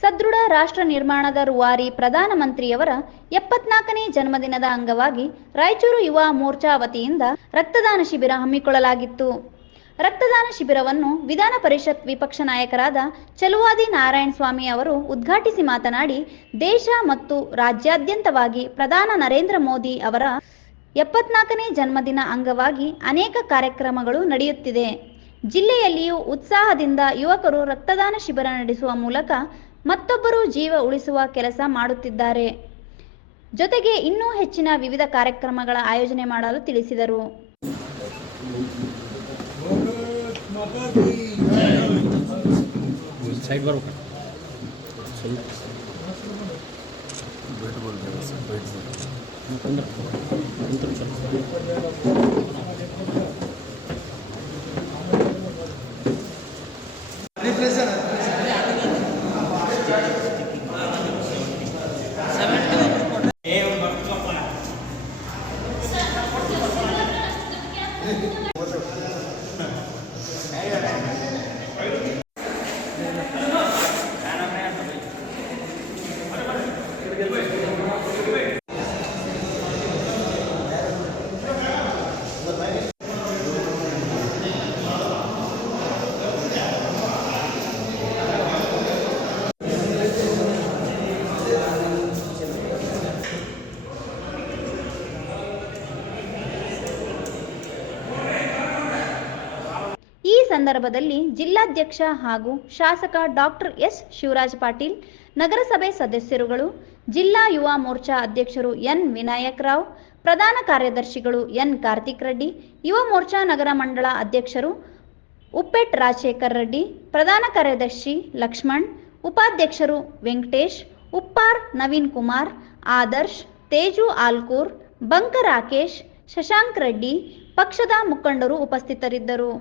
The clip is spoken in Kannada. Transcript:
ಸದೃಢ ರಾಷ್ಟ್ರ ನಿರ್ಮಾಣದ ರೂವಾರಿ ಪ್ರಧಾನಮಂತ್ರಿಯವರ 74ನೇ ಜನ್ಮದಿನದ ಅಂಗವಾಗಿ ರಾಯಚೂರು ಯುವ ಮೋರ್ಚಾ ವತಿಯಿಂದ ರಕ್ತದಾನ ಶಿಬಿರ ಹಮ್ಮಿಕೊಳ್ಳಲಾಗಿತ್ತು. ರಕ್ತದಾನ ಶಿಬಿರವನ್ನು ವಿಧಾನ ಪರಿಷತ್ ವಿಪಕ್ಷ ನಾಯಕರಾದ ಚಲುವಾದಿ ನಾರಾಯಣಸ್ವಾಮಿ ಅವರು ಉದ್ಘಾಟಿಸಿ ಮಾತನಾಡಿ, ದೇಶ ಮತ್ತು ರಾಜ್ಯಾದ್ಯಂತವಾಗಿ ಪ್ರಧಾನಿ ನರೇಂದ್ರ ಮೋದಿ ಅವರ 74ನೇ ಜನ್ಮದಿನ ಅಂಗವಾಗಿ ಅನೇಕ ಕಾರ್ಯಕ್ರಮಗಳು ನಡೆಯುತ್ತಿದೆ. ಜಿಲ್ಲೆಯಲ್ಲಿಯೂ ಉತ್ಸಾಹದಿಂದ ಯುವಕರು ರಕ್ತದಾನ ಶಿಬಿರ ನಡೆಸುವ ಮೂಲಕ ಮತ್ತೊಬ್ಬರು ಜೀವ ಉಳಿಸುವ ಕೆಲಸ ಮಾಡುತ್ತಿದ್ದಾರೆ. ಜೊತೆಗೆ ಇನ್ನೂ ಹೆಚ್ಚಿನ ವಿವಿಧ ಕಾರ್ಯಕ್ರಮಗಳ ಆಯೋಜನೆ ಮಾಡಲು ತಿಳಿಸಿದರು. ಈ ಸಂದರ್ಭದಲ್ಲಿ ಜಿಲ್ಲಾಧ್ಯಕ್ಷ ಹಾಗೂ ಶಾಸಕ ಡಾಕ್ಟರ್ ಎಸ್. ಶಿವರಾಜ್ ಪಾಟೀಲ್, ನಗರಸಭೆ ಸದಸ್ಯರುಗಳು, ಜಿಲ್ಲಾ ಯುವ ಮೋರ್ಚಾ ಅಧ್ಯಕ್ಷರು ಎನ್. ವಿನಾಯಕ್ ರಾವ್, ಪ್ರಧಾನ ಕಾರ್ಯದರ್ಶಿಗಳು ಎನ್. ಕಾರ್ತಿಕ್ ರೆಡ್ಡಿ, ಯುವ ಮೋರ್ಚಾ ನಗರ ಮಂಡಳ ಅಧ್ಯಕ್ಷರು ಉಪ್ಪೆಟ್ ರಾಜಶೇಖರ್ ರೆಡ್ಡಿ, ಪ್ರಧಾನ ಕಾರ್ಯದರ್ಶಿ ಲಕ್ಷ್ಮಣ್, ಉಪಾಧ್ಯಕ್ಷರು ವೆಂಕಟೇಶ್, ಉಪ್ಪಾರ್ ನವೀನ್ ಕುಮಾರ್, ಆದರ್ಶ್, ತೇಜು ಆಲ್ಕೂರ್, ಬಂಕ ರಾಕೇಶ್, ಶಶಾಂಕ್ ರೆಡ್ಡಿ, ಪಕ್ಷದ ಮುಖಂಡರು ಉಪಸ್ಥಿತರಿದ್ದರು.